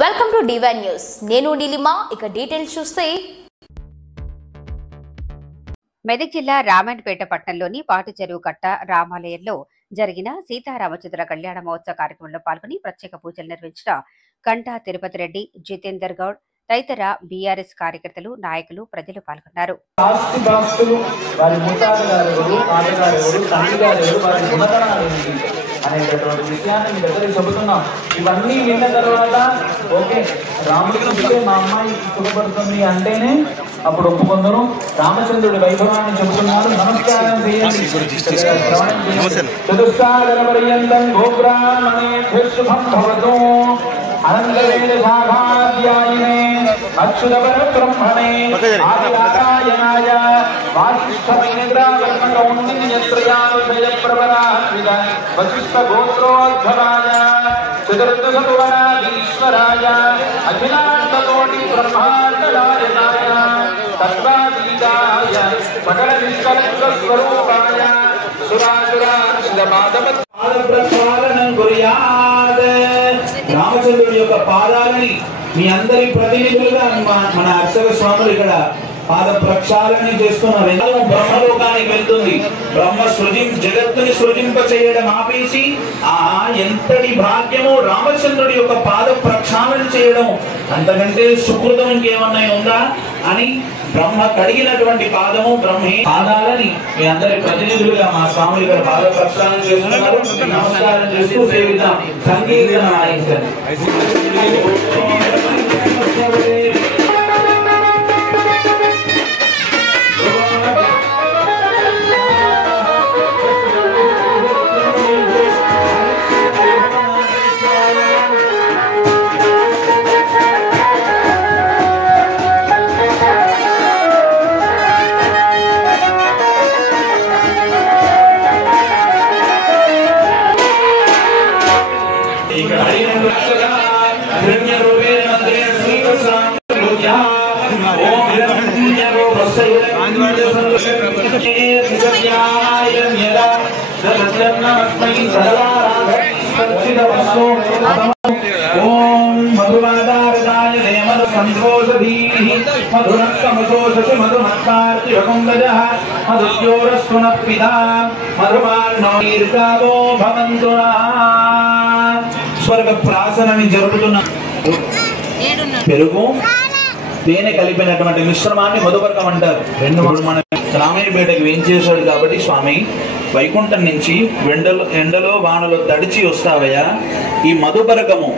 Welcome to divine news. నేను నీలిమా. ఇక details చూస్తే మెదక్ జిల్లా రామాయణపేట పట్టణంలోని పాటు చెరువు కట్ట రామాలయంలో జరిగిన సీతారామచంద్ర కళ్యాణ మహోత్సవ కార్యక్రమంలో పాల్గొని ప్రత్యేక పూజలు నిర్వహించిన కంటా తిరుపతి రెడ్డి, జితేందర్ గౌడ్ తదితర బీఆర్ఎస్ కార్యకర్తలు, నాయకులు, ప్రజలు పాల్గొన్నారు. అనేటటువంటి విషయాన్ని మీ దగ్గరికి చెబుతున్నాం. ఇవన్నీ విన్న తర్వాత ఓకే రాముడికి చెప్తే మా అమ్మాయి సుఖపడుతుంది అంటేనే అప్పుడు ఒప్పుకుందరు. రామచంద్రుడి వైభవాన్ని చెబుతున్నారు. నమస్కారం చేయండి. చతుష్కారపర్యంతం గోబ్రాహ్మణేభ్యః శుభం భవతు. అనంతవేద శాఖాధ్యాయినే అచ్యుతపరబ్రహ్మణే ఆదినారాయణాయ వాసిష్ఠమైంద్రావర్ణకౌండిన్యత్రయానుషయప్రవరాన్విత వశిష్ఠగోత్రోద్భవాయ చతుర్దశభువనాధీశ్వరాయ అఖిలాండకోటి బ్రహ్మాండనాయకాయ తత్వాతీతాయ సకల నిష్కలంకస్వరూపాయ సురాసురాశిదమాధవపాదప్రక్షాళనం కుర్యాత్. రామచంద్రుడి యొక్క పాదాలని మీ అందరి ప్రతినిధులుగా మన అర్చక స్వాములు ఇక్కడ పాద ప్రక్షాళన చేస్తున్నారు. బ్రహ్మలోకానికి వెళ్తుంది. బ్రహ్మ జగత్తుని సృజింప చేయడం ఆపేసి ఎంతటి భాగ్యము రామచంద్రుడి యొక్క పాద ప్రక్షాళన చేయడం, అంతకంటే సుకృతం ఇంకేమన్నా ఉందా అని బ్రహ్మ కడిగినటువంటి పాదము బ్రహ్మే పాదాలని మీ అందరి ప్రతినిధులుగా మా స్వాములు ఇక్కడ పాద ప్రక్షాళన చేస్తున్నారు. నమస్కారం చేస్తూ సేవిద్దాం. సంగీతం ఆడించండి. స్వర్గ ప్రాసనని జరుపుతున్న పెరుగు తేనె కలిపినటువంటి మిశ్రమాన్ని మధుపరకం అంటారు. మన రామాయణపేటకి వేంచేశాడు కాబట్టి స్వామి వైకుంఠం నుంచి ఎండలో వానలో తడిచి వస్తావయ్యా. ఈ మధుపరకము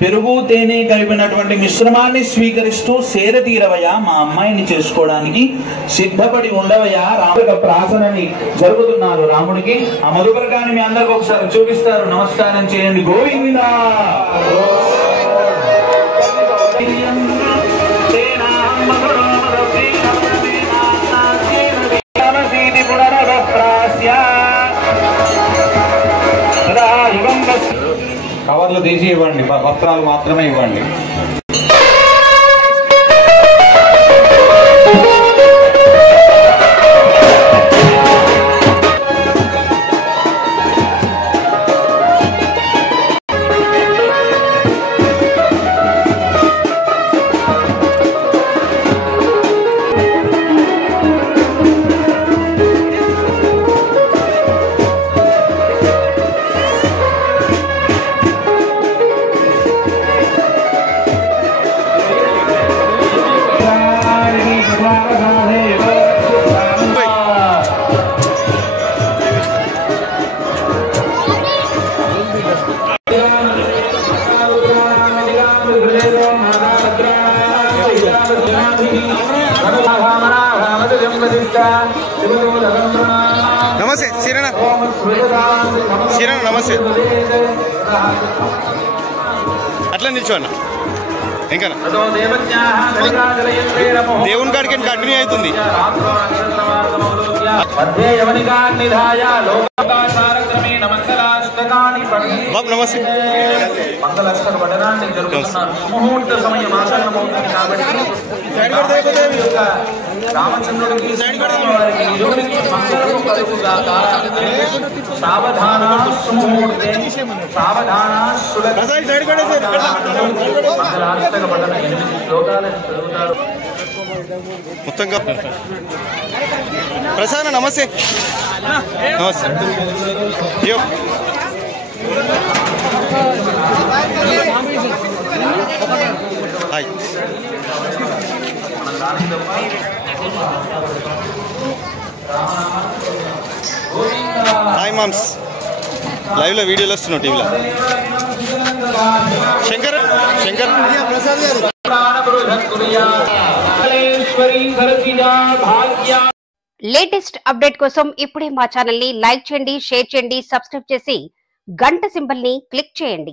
పెరుగు తేనె కలిపినటువంటి మిశ్రమాన్ని స్వీకరిస్తూ సేద తీరవయ్యా, మా అమ్మాయిని చేసుకోవడానికి సిద్ధపడి ఉండవయ్యా. రాముడిక ప్రాసనని జరుగుతున్నారు రాముడికి. ఆ మధుపరకాన్ని మీ అందరికి ఒకసారి చూపిస్తారు. నమస్కారం చేయండి. గోవిందా కవర్లు తీసి ఇవ్వండి, వస్త్రాలు మాత్రమే ఇవ్వండి. నమస్తే శ్రీరణ. శ్రీరణ నమస్తే. అట్లా నిల్చోన్న ఇంకా దేవుని కాడికి కంటిన్యూ అవుతుంది. మధ్య యవనికా నిధాయ లోకాశారక్రమేణ మంగళాష్టకాని బాబు నమస్తే. మంగళాష్టక పఠనాన్ని జరుగుతున్నారు. ముహూర్త సమయం ఆసన్నమవుతుంది కాబట్టి రామచంద్రుడికి వారికి ఇరువురికి మంగళము కలుగుగాక. సావధాన సుముహూర్తే సావధాన మంగళాష్టక పఠన 8 శ్లోకాలను చదువుతారు. మొత్తంగా ప్రసాద్ నమస్తే. నమస్తే. అయ్యో హాయ్. Hi moms. లైవ్లో వీడియోలు వస్తున్నావు టీవీలో. శంకర్ శంకర్ ప్రసాద్ గారు. లేటెస్ట్ అప్డేట్ కోసం ఇప్పుడే మా ఛానల్ ని లైక్ చేయండి, షేర్ చేయండి, సబ్స్క్రైబ్ చేసి గంట సింబల్ ని క్లిక్ చేయండి.